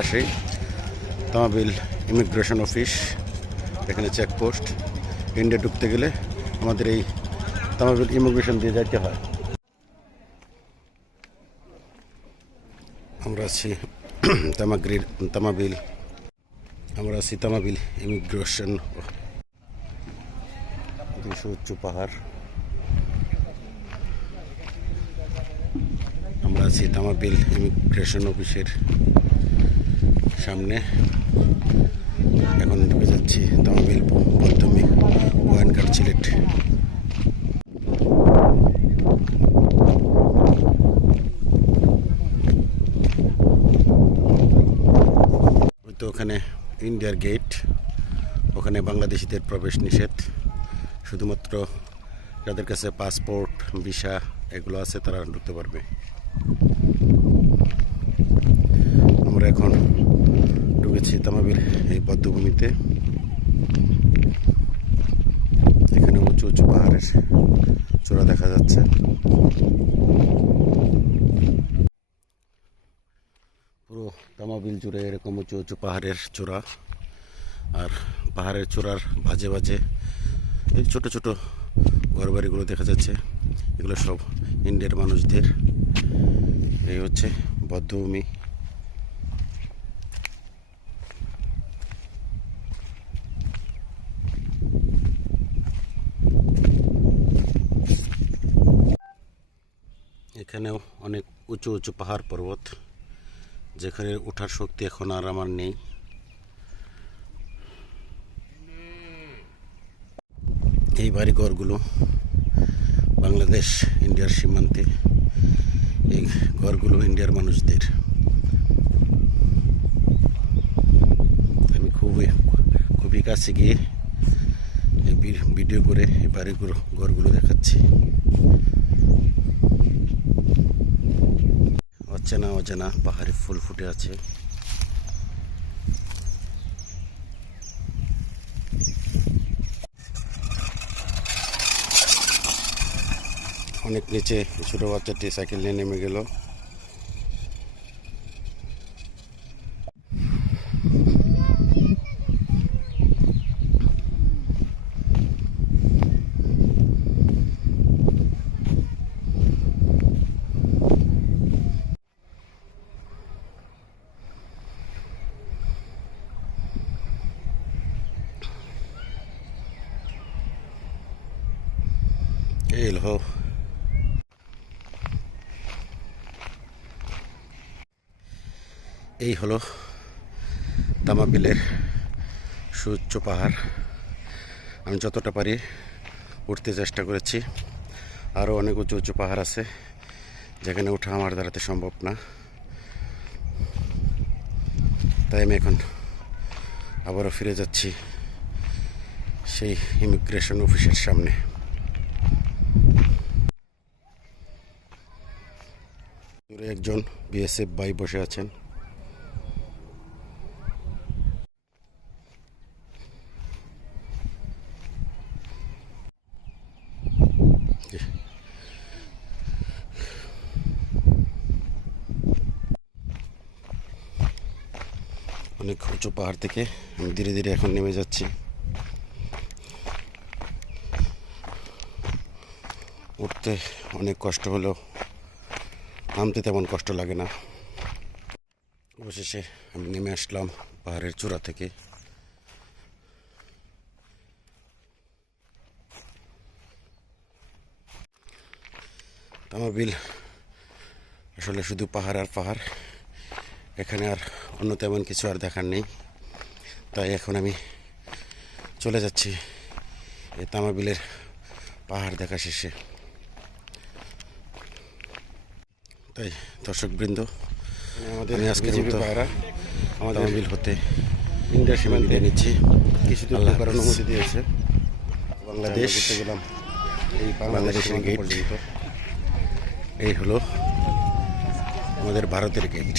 পাশেই Tamabil immigration office, এখানে checkpost. India ঢুকতে গেলে আমাদের এই তামাবিল ইমিগ্রেশন দিয়ে যাইতে হয়। আমরা আছি তামাগ্রির তামাবিল। আমরা আছি তামাবিল ইমিগ্রেশন দুশো উচ্চ পাহাড়। আমরা আছি তামাবিল ইমিগ্রেশন অফিসের সামনে। এখন ঢুকে যাচ্ছি তামাবিল বদ্ধমি গোয়েনঘাট সিলেট। ওই তো ওখানে ইন্ডিয়ার গেট, ওখানে বাংলাদেশিদের প্রবেশ নিষেধ। শুধুমাত্র যাদের কাছে পাসপোর্ট, ভিসা এগুলো আছে, তারা ঢুকতে পারবে আমরা এখন তামাবিল এই বদ্ধভূমিতে এখানে উঁচু উঁচু পাহাড়ের চূড়া দেখা যাচ্ছে। পুরো তামাবিল জুড়ে এরকম উঁচু উঁচু পাহাড়ের চূড়া। আর পাহাড়ের চূড়ার বাজে বাজে এই ছোট ছোট ঘরবাড়িগুলো দেখা যাচ্ছে। এগুলো সব ইন্ডিয়ার মানুষদের। এই হচ্ছে বদ্ধভূমি এখানেও অনেক উঁচু উঁচু পাহাড় পর্বত, যেখানে ওঠার শক্তি এখন আর আমার নেই। এই বাড়িঘরগুলো বাংলাদেশ, ইন্ডিয়ার সীমান্তে। এই ঘরগুলো ইন্ডিয়ার মানুষদের। আমি খুবই খুবই কাছে গিয়ে ভিডিও করে এই বাড়িগুলো ঘরগুলো দেখাচ্ছি। অচেনা অজানা পাহাড়ে ফুল ফুটে আছে। অনেক নিচে ছোটো বাচ্চাটি সাইকেল নিয়ে নেমে গেল। হলো এই হলো তামাবিলের সুউচ্চ পাহাড় আমি যতটা পারি উঠতে চেষ্টা করেছি। আরও অনেক উঁচু উঁচু পাহাড় আছে, যেখানে ওঠা আমার দাঁড়াতে সম্ভব না। তাই আমি এখন আবারও ফিরে যাচ্ছি সেই ইমিগ্রেশন অফিসের সামনে। দূরে একজন বিএসএফ ভাই বসে আছেন। অনেক উঁচু পাহাড় থেকে আমি ধীরে ধীরে এখন নেমে যাচ্ছি। উঠতে অনেক কষ্ট হলেও নামতে তেমন কষ্ট লাগে না। অবশেষে আমি নেমে আসলাম পাহাড়ের চূড়া থেকে। তামাবিল আসলে শুধু পাহাড় আর পাহাড়। এখানে আর অন্য তেমন কিছু আর দেখার নেই। তাই এখন আমি চলে যাচ্ছি এই তামাবিলের পাহাড় দেখা শেষে। তাই দর্শকবৃন্দ আমাদের আমি আজকে জীবী পায়রা আমাদের মিল হতে ইন্ডিয়া সীমান্তে নিচ্ছি। কিছু দূর ঢোকার অনুমতি দিয়েছে। বাংলাদেশ গেলাম এই বাংলাদেশের গেট পর্যন্ত। এই হলো আমাদের ভারতের গেট